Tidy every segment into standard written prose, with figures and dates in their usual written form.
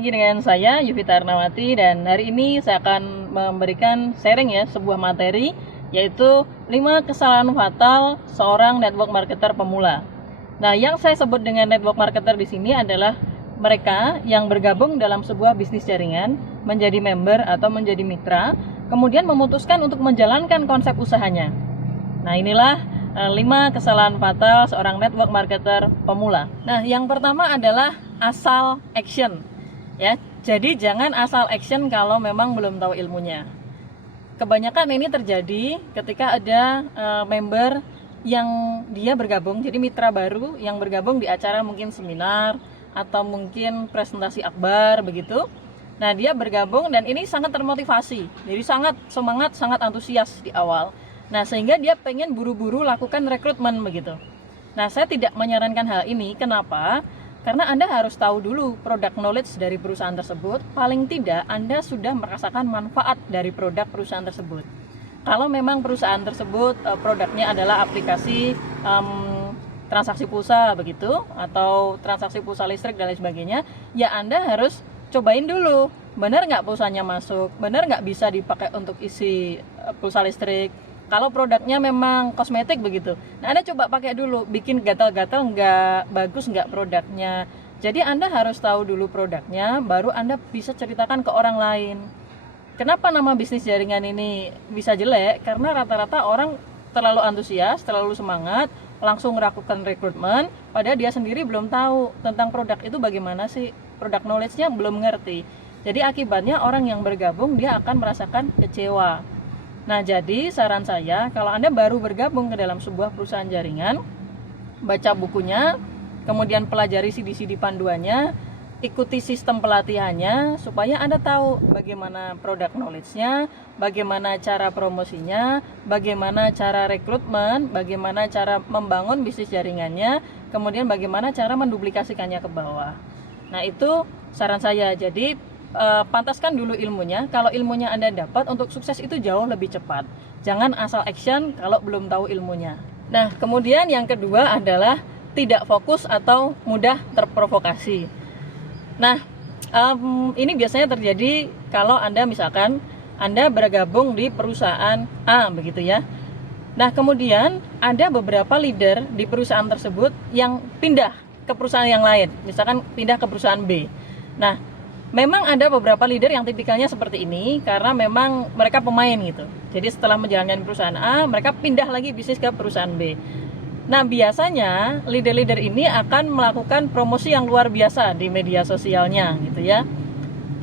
lagi dengan saya Yuvita Arnawati, dan hari ini saya akan memberikan sharing sebuah materi, yaitu 5 kesalahan fatal seorang network marketer pemula. Nah, yang saya sebut dengan network marketer di sini adalah mereka yang bergabung dalam sebuah bisnis jaringan, menjadi member atau menjadi mitra, kemudian memutuskan untuk menjalankan konsep usahanya. Nah, inilah 5 kesalahan fatal seorang network marketer pemula. Nah, yang pertama adalah asal action. Jadi jangan asal action kalau memang belum tahu ilmunya. Kebanyakan ini terjadi ketika ada member yang dia bergabung, jadi mitra baru yang bergabung di acara mungkin seminar atau mungkin presentasi akbar begitu. Nah, dia bergabung dan ini sangat termotivasi, jadi sangat semangat, sangat antusias di awal. Nah, sehingga dia pengen buru-buru lakukan rekrutmen begitu. Nah, saya tidak menyarankan hal ini. Kenapa? Karena Anda harus tahu dulu produk knowledge dari perusahaan tersebut. Paling tidak Anda sudah merasakan manfaat dari produk perusahaan tersebut. Kalau memang perusahaan tersebut produknya adalah aplikasi transaksi pulsa begitu, atau transaksi pulsa listrik dan lain sebagainya, ya Anda harus cobain dulu, benar nggak pulsanya masuk, benar nggak bisa dipakai untuk isi pulsa listrik. Kalau produknya memang kosmetik begitu, nah Anda coba pakai dulu, bikin gatal-gatal nggak, bagus nggak produknya. Jadi Anda harus tahu dulu produknya, baru Anda bisa ceritakan ke orang lain. Kenapa nama bisnis jaringan ini bisa jelek? Karena rata-rata orang terlalu antusias, terlalu semangat, langsung melakukan rekrutmen, padahal dia sendiri belum tahu tentang produk itu bagaimana sih, produk knowledge-nya belum ngerti. Jadi akibatnya orang yang bergabung dia akan merasakan kecewa. Nah, jadi saran saya, kalau Anda baru bergabung ke dalam sebuah perusahaan jaringan, baca bukunya, kemudian pelajari CD-CD panduannya, ikuti sistem pelatihannya, supaya Anda tahu bagaimana produk knowledge-nya, bagaimana cara promosinya, bagaimana cara rekrutmen, bagaimana cara membangun bisnis jaringannya, kemudian bagaimana cara menduplikasikannya ke bawah. Nah, itu saran saya. Jadi pantaskan dulu ilmunya. Kalau ilmunya Anda dapat, untuk sukses itu jauh lebih cepat. Jangan asal action kalau belum tahu ilmunya. Nah, kemudian yang kedua adalah tidak fokus atau mudah terprovokasi. Nah, ini biasanya terjadi kalau Anda misalkan Anda bergabung di perusahaan A begitu ya. Nah, kemudian ada beberapa leader di perusahaan tersebut yang pindah ke perusahaan yang lain, misalkan pindah ke perusahaan B. Nah, memang ada beberapa leader yang tipikalnya seperti ini karena memang mereka pemain gitu. Jadi setelah menjalankan perusahaan A, mereka pindah lagi bisnis ke perusahaan B. Nah, biasanya leader-leader ini akan melakukan promosi yang luar biasa di media sosialnya gitu ya.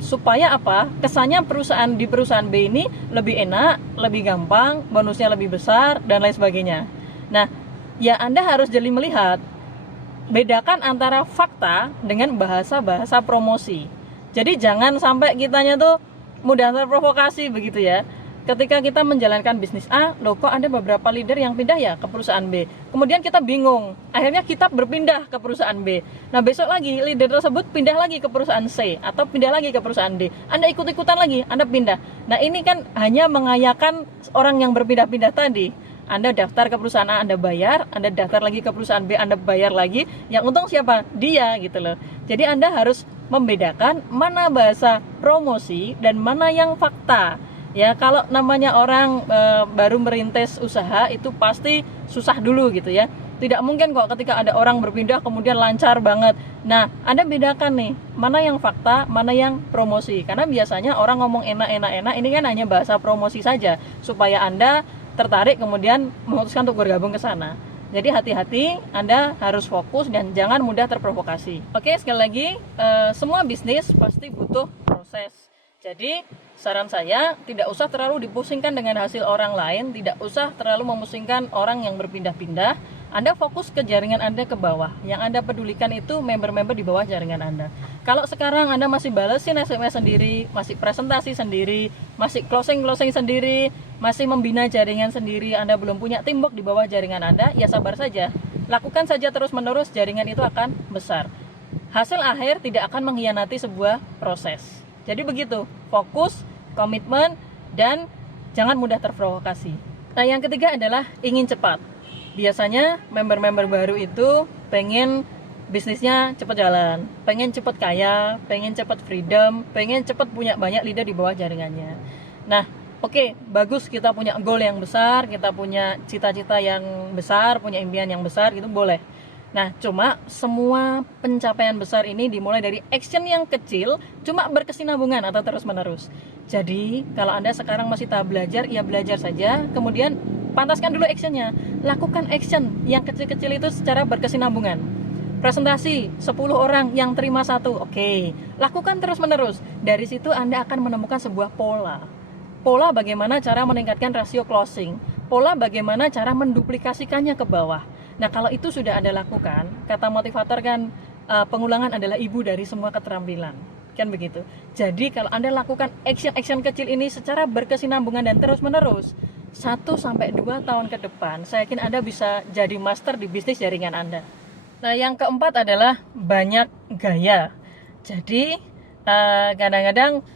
Supaya apa? Kesannya perusahaan B ini lebih enak, lebih gampang, bonusnya lebih besar dan lain sebagainya. Nah, ya Anda harus jeli melihat, bedakan antara fakta dengan bahasa-bahasa promosi. Jadi jangan sampai kitanya tuh mudah terprovokasi begitu ya. Ketika kita menjalankan bisnis A, loh kok ada beberapa leader yang pindah ya ke perusahaan B. Kemudian kita bingung, akhirnya kita berpindah ke perusahaan B. Nah, besok lagi leader tersebut pindah lagi ke perusahaan C atau pindah lagi ke perusahaan D. Anda ikut-ikutan lagi, Anda pindah. Nah, ini kan hanya mengayakan orang yang berpindah-pindah tadi. Anda daftar ke perusahaan A, Anda bayar, Anda daftar lagi ke perusahaan B, Anda bayar lagi. Yang untung siapa? Dia gitu loh. Jadi Anda harus membedakan mana bahasa promosi dan mana yang fakta. Ya, kalau namanya orang baru merintis usaha itu pasti susah dulu gitu ya. Tidak mungkin kok ketika ada orang berpindah kemudian lancar banget. Nah, Anda bedakan nih, mana yang fakta, mana yang promosi. Karena biasanya orang ngomong enak-enak, ini kan hanya bahasa promosi saja supaya Anda tertarik kemudian memutuskan untuk bergabung ke sana. Jadi hati-hati, Anda harus fokus dan jangan mudah terprovokasi. Oke, sekali lagi, semua bisnis pasti butuh proses. Jadi saran saya, tidak usah terlalu dipusingkan dengan hasil orang lain, tidak usah terlalu memusingkan orang yang berpindah-pindah. Anda fokus ke jaringan Anda ke bawah. Yang Anda pedulikan itu member-member di bawah jaringan Anda. Kalau sekarang Anda masih balesin SMS sendiri, masih presentasi sendiri, masih closing sendiri, masih membina jaringan sendiri, Anda belum punya teamwork di bawah jaringan Anda, ya sabar saja. Lakukan saja terus-menerus, jaringan itu akan besar. Hasil akhir tidak akan mengkhianati sebuah proses. Jadi begitu, fokus, komitmen, dan jangan mudah terprovokasi. Nah, yang ketiga adalah ingin cepat. Biasanya member-member baru itu pengen bisnisnya cepat jalan, pengen cepat kaya, pengen cepat freedom, pengen cepat punya banyak leader di bawah jaringannya. Nah, oke, bagus kita punya goal yang besar, kita punya cita-cita yang besar, punya impian yang besar, itu boleh. Nah, cuma semua pencapaian besar ini dimulai dari action yang kecil, cuma berkesinambungan atau terus-menerus. Jadi, kalau Anda sekarang masih tahap belajar, ya belajar saja, kemudian pantaskan dulu actionnya. Lakukan action yang kecil-kecil itu secara berkesinambungan. Presentasi 10 orang yang terima satu, oke. Lakukan terus-menerus. Dari situ Anda akan menemukan sebuah pola. Pola bagaimana cara meningkatkan rasio closing. Pola bagaimana cara menduplikasikannya ke bawah. Nah, kalau itu sudah Anda lakukan, kata motivator kan, pengulangan adalah ibu dari semua keterampilan. Kan begitu. Jadi kalau Anda lakukan action-action kecil ini secara berkesinambungan dan terus-menerus, 1-2 tahun ke depan, saya yakin Anda bisa jadi master di bisnis jaringan Anda. Nah, yang keempat adalah banyak gaya. Jadi kadang-kadang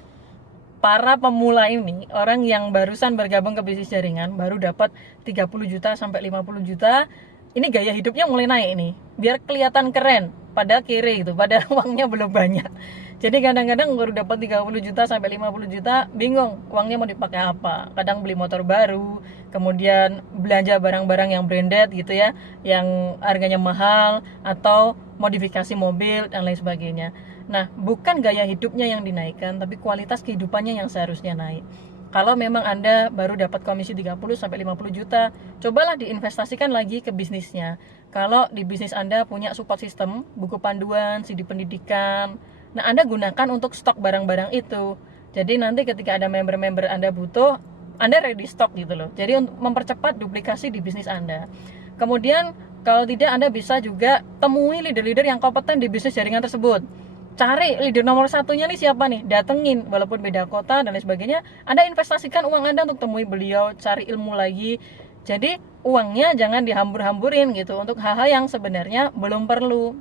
para pemula ini, orang yang barusan bergabung ke bisnis jaringan, baru dapat 30 juta sampai 50 juta, ini gaya hidupnya mulai naik nih, biar kelihatan keren, padahal kere gitu, padahal uangnya belum banyak. Jadi kadang-kadang baru dapat 30 juta sampai 50 juta, bingung uangnya mau dipakai apa. Kadang beli motor baru, kemudian belanja barang-barang yang branded gitu ya, yang harganya mahal, atau modifikasi mobil dan lain sebagainya. Nah, bukan gaya hidupnya yang dinaikkan, tapi kualitas kehidupannya yang seharusnya naik. Kalau memang Anda baru dapat komisi 30 sampai 50 juta, cobalah diinvestasikan lagi ke bisnisnya. Kalau di bisnis Anda punya support system, buku panduan, CD pendidikan, nah Anda gunakan untuk stok barang-barang itu. Jadi nanti ketika ada member-member Anda butuh, Anda ready stock gitu loh. Jadi untuk mempercepat duplikasi di bisnis Anda. Kemudian kalau tidak, Anda bisa juga temui leader-leader yang kompeten di bisnis jaringan tersebut. Cari leader nomor satunya nih siapa nih, datengin walaupun beda kota dan lain sebagainya. Anda investasikan uang Anda untuk temui beliau, cari ilmu lagi. Jadi uangnya jangan dihambur-hamburin gitu untuk hal-hal yang sebenarnya belum perlu.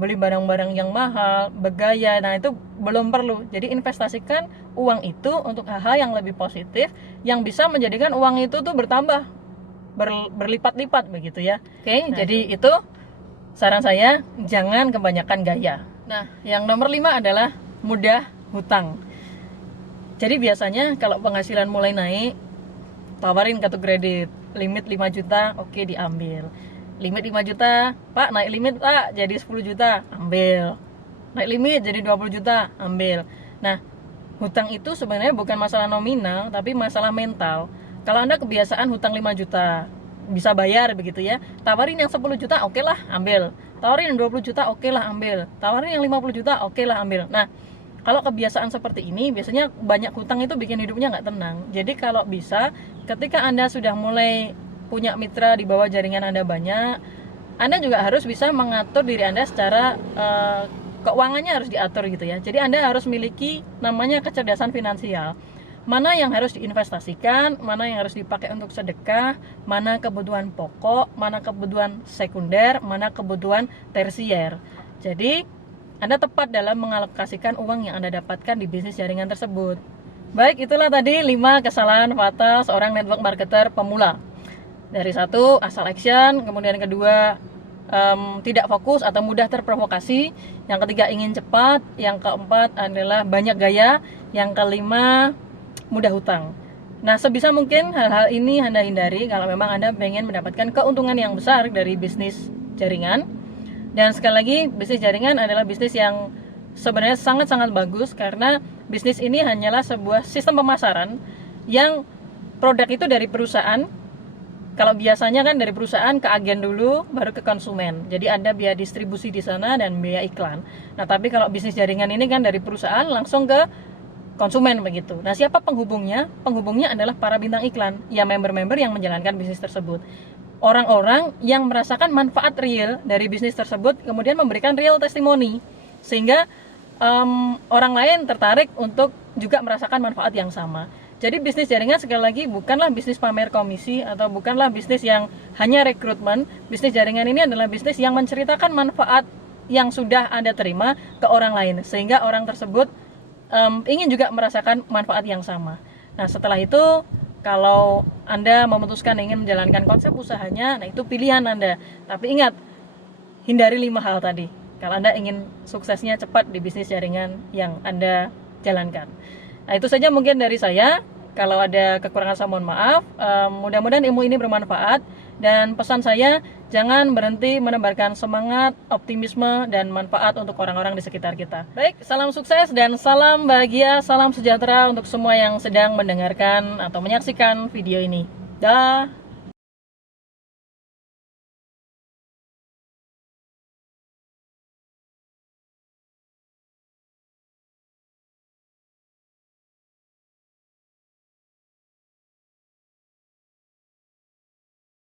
Beli barang-barang yang mahal, bergaya, nah itu belum perlu. Jadi investasikan uang itu untuk hal-hal yang lebih positif, yang bisa menjadikan uang itu tuh bertambah, berlipat-lipat begitu ya. Oke, jadi itu saran saya, jangan kebanyakan gaya. Nah, yang nomor 5 adalah mudah hutang. Jadi biasanya kalau penghasilan mulai naik, tawarin kartu kredit, limit 5 juta, oke diambil. Limit 5 juta, Pak naik limit Pak jadi 10 juta, ambil. Naik limit jadi 20 juta, ambil. Nah, hutang itu sebenarnya bukan masalah nominal, tapi masalah mental. Kalau Anda kebiasaan hutang 5 juta, bisa bayar begitu ya, tawarin yang 10 juta, oke lah, ambil. Tawarin yang 20 juta, oke lah, ambil. Tawarin yang 50 juta, oke lah, ambil. Nah, kalau kebiasaan seperti ini, biasanya banyak hutang itu bikin hidupnya nggak tenang. Jadi kalau bisa, ketika Anda sudah mulai punya mitra di bawah jaringan Anda banyak, Anda juga harus bisa mengatur diri Anda secara keuangannya harus diatur gitu ya. Jadi Anda harus miliki namanya kecerdasan finansial. Mana yang harus diinvestasikan, mana yang harus dipakai untuk sedekah, mana kebutuhan pokok, mana kebutuhan sekunder, mana kebutuhan tersier. Jadi Anda tepat dalam mengalokasikan uang yang Anda dapatkan di bisnis jaringan tersebut. Baik, itulah tadi 5 kesalahan fatal seorang network marketer pemula. Dari 1, asal action, kemudian kedua, tidak fokus atau mudah terprovokasi, yang ketiga ingin cepat, yang keempat adalah banyak gaya, yang kelima mudah hutang. Nah, sebisa mungkin hal-hal ini Anda hindari kalau memang Anda ingin mendapatkan keuntungan yang besar dari bisnis jaringan. Dan sekali lagi, bisnis jaringan adalah bisnis yang sebenarnya sangat-sangat bagus, karena bisnis ini hanyalah sebuah sistem pemasaran yang produk itu dari perusahaan. Kalau biasanya kan dari perusahaan ke agen dulu, baru ke konsumen. Jadi ada biaya distribusi di sana dan biaya iklan. Nah, tapi kalau bisnis jaringan ini kan dari perusahaan langsung ke konsumen begitu. Nah, siapa penghubungnya? Penghubungnya adalah para bintang iklan, ya member-member yang menjalankan bisnis tersebut. Orang-orang yang merasakan manfaat real dari bisnis tersebut, kemudian memberikan real testimoni, sehingga orang lain tertarik untuk juga merasakan manfaat yang sama. Jadi bisnis jaringan sekali lagi bukanlah bisnis pamer komisi atau bukanlah bisnis yang hanya rekrutmen. Bisnis jaringan ini adalah bisnis yang menceritakan manfaat yang sudah Anda terima ke orang lain, sehingga orang tersebut ingin juga merasakan manfaat yang sama. Nah, setelah itu kalau Anda memutuskan ingin menjalankan konsep usahanya, nah itu pilihan Anda. Tapi ingat, hindari 5 hal tadi kalau Anda ingin suksesnya cepat di bisnis jaringan yang Anda jalankan. Nah, itu saja mungkin dari saya. Kalau ada kekurangan saya mohon maaf. Mudah-mudahan ilmu ini bermanfaat, dan pesan saya, jangan berhenti menebarkan semangat, optimisme, dan manfaat untuk orang-orang di sekitar kita. Baik, salam sukses dan salam bahagia, salam sejahtera untuk semua yang sedang mendengarkan atau menyaksikan video ini. Dah.